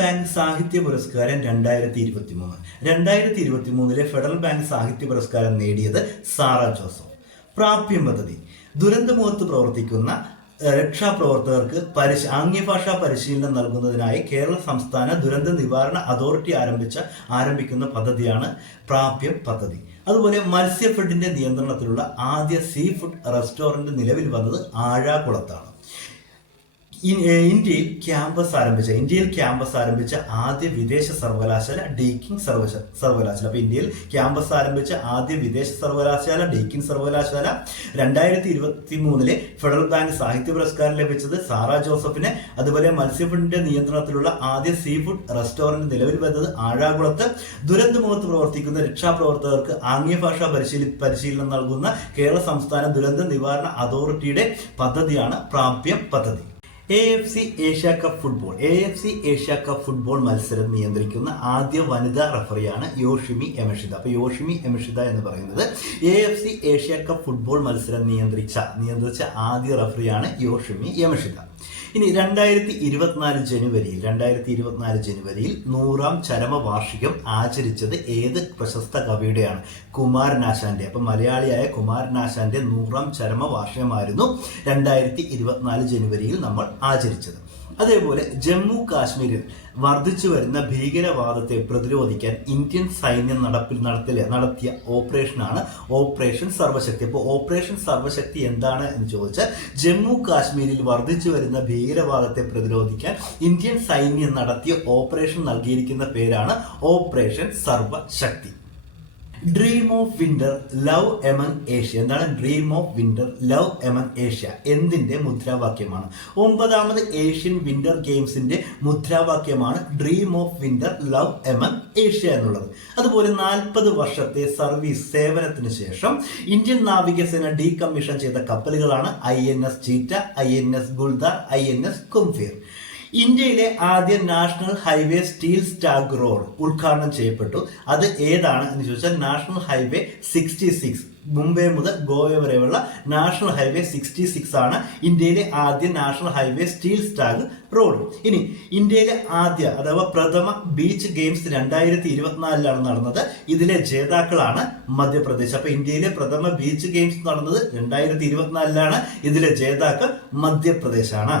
Bank സാഹിത്യ പുരസ്കാരം 2023 federal bank സാഹിത്യ പുരസ്കാരം നേടിയത് സാറ ജോസഫ്. പ്രാപ്യം പദ്ധതി ദുരന്തമുഖത്ത് പ്രവർത്തിക്കുന്ന രക്ഷാപ്രവർത്തകർക്ക് ആംഗ്യഭാഷാ പരിശീലനം നൽകുന്നതിനായി കേരള സംസ്ഥാന ദുരന്ത നിവാരണ അതോറിറ്റി ആരംഭിക്കുന്ന പദ്ധതിയാണ് പ്രാപ്യം പദ്ധതി. അതുപോലെ മത്സ്യഫെഡിന്റെ നിയന്ത്രണത്തിലുള്ള ആദ്യ സീ ഫുഡ് റെസ്റ്റോറന്റ് നിലവിൽ വന്നത് ആഴാകുളത്താണ്. ഇന്ത്യയിൽ ക്യാമ്പസ് ആരംഭിച്ച ആദ്യ വിദേശ സർവകലാശാല ഡീക്കിംഗ് സർവകലാശാല. അപ്പൊ ഇന്ത്യയിൽ ക്യാമ്പസ് ആരംഭിച്ച ആദ്യ വിദേശ സർവകലാശാല ഡീക്കിംഗ് സർവകലാശാല. 2023 ഫെഡറൽ ബാങ്ക് സാഹിത്യ പുരസ്കാരം ലഭിച്ചത് സാറ ജോസഫിന്. അതുപോലെ മത്സ്യഫെഡിന്റെ നിയന്ത്രണത്തിലുള്ള ആദ്യ സീ ഫുഡ് റെസ്റ്റോറന്റ് നിലവിൽ വന്നത് ആഴാകുളത്ത്. ദുരന്തമുഖത്ത് പ്രവർത്തിക്കുന്ന രക്ഷാപ്രവർത്തകർക്ക് ആംഗ്യഭാഷാ പരിശീലനം നൽകുന്ന കേരള സംസ്ഥാന ദുരന്ത നിവാരണ അതോറിറ്റിയുടെ പദ്ധതിയാണ് പ്രാപ്യം പദ്ധതി. AFC ഏഷ്യ കപ്പ് ഫുട്ബോൾ മത്സരം നിയന്ത്രിക്കുന്ന ആദ്യ വനിതാ റഫറിയാണ് യോഷിമി യമഷിത. അപ്പൊ യോഷിമി യമഷിത എന്ന് പറയുന്നത് AFC ഏഷ്യ കപ്പ് ഫുട്ബോൾ മത്സരം നിയന്ത്രിച്ച ആദ്യ റഫറിയാണ് യോഷിമി യമഷിത. ഇനി 2024 ജനുവരിയിൽ 100ാം ചരമവാർഷികം ആചരിച്ചത് ഏത് പ്രശസ്ത കവിയുടെയാണ്? കുമാരനാശാന്റെ. അപ്പൊ മലയാളിയായ കുമാരനാശാന്റെ 100ാം ചരമവാർഷികമായിരുന്നു 2024 ജനുവരിയിൽ നമ്മൾ ആചരിച്ചത്. അതേപോലെ ജമ്മു കാശ്മീരിൽ വർദ്ധിച്ചു വരുന്ന ഭീകരവാദത്തെ പ്രതിരോധിക്കാൻ ഇന്ത്യൻ സൈന്യം നടത്തിയ ഓപ്പറേഷനാണ് ഓപ്പറേഷൻ സർവശക്തി. അപ്പോൾ ഓപ്പറേഷൻ സർവശക്തി എന്താണ് എന്ന് ചോദിച്ചാൽ, ജമ്മു കാശ്മീരിൽ വർദ്ധിച്ചു വരുന്ന ഭീകരവാദത്തെ പ്രതിരോധിക്കാൻ ഇന്ത്യൻ സൈന്യം നടത്തിയ ഓപ്പറേഷൻ നൽകിയിരിക്കുന്ന പേരാണ് operation Sarvashakti. Dream of winter love among Asia. എന്താണ് dream of winter love among Asia എന്തിന്റെ മുദ്രാവാക്യമാണ്? 9ാമത് ഏഷ്യൻ വിന്റർ ഗെയിംസിന്റെ മുദ്രാവാക്യമാണ് dream of winter love among Asia എന്നുള്ളത്. അതുപോലെ 40 വർഷത്തെ സേവനത്തിന് ശേഷം ഇന്ത്യൻ നാവികസേന ഡീകമ്മീഷൻ ചെയ്ത കപ്പലുകളാണ് INS cheetah, INS Guldar, INS കുംഫീർ. ഇന്ത്യയിലെ ആദ്യ national highway steel stag road ഉദ്ഘാടനം ചെയ്യപ്പെട്ടു. അത് ഏതാണ് എന്ന് ചോദിച്ചാൽ നാഷണൽ ഹൈവേ 66, മുംബൈ മുതൽ ഗോവ വരെയുള്ള നാഷണൽ ഹൈവേ 66 ആണ് ഇന്ത്യയിലെ ആദ്യ national highway steel stag road. ഇനി ഇന്ത്യയിലെ ആദ്യ അഥവാ പ്രഥമ ബീച്ച് ഗെയിംസ് 2024 നടന്നത്. ഇതിലെ ജേതാക്കളാണ് മധ്യപ്രദേശ്. അപ്പൊ ഇന്ത്യയിലെ പ്രഥമ ബീച്ച് ഗെയിംസ് നടന്നത് 2024. ഇതിലെ ജേതാക്കൾ മധ്യപ്രദേശാണ്.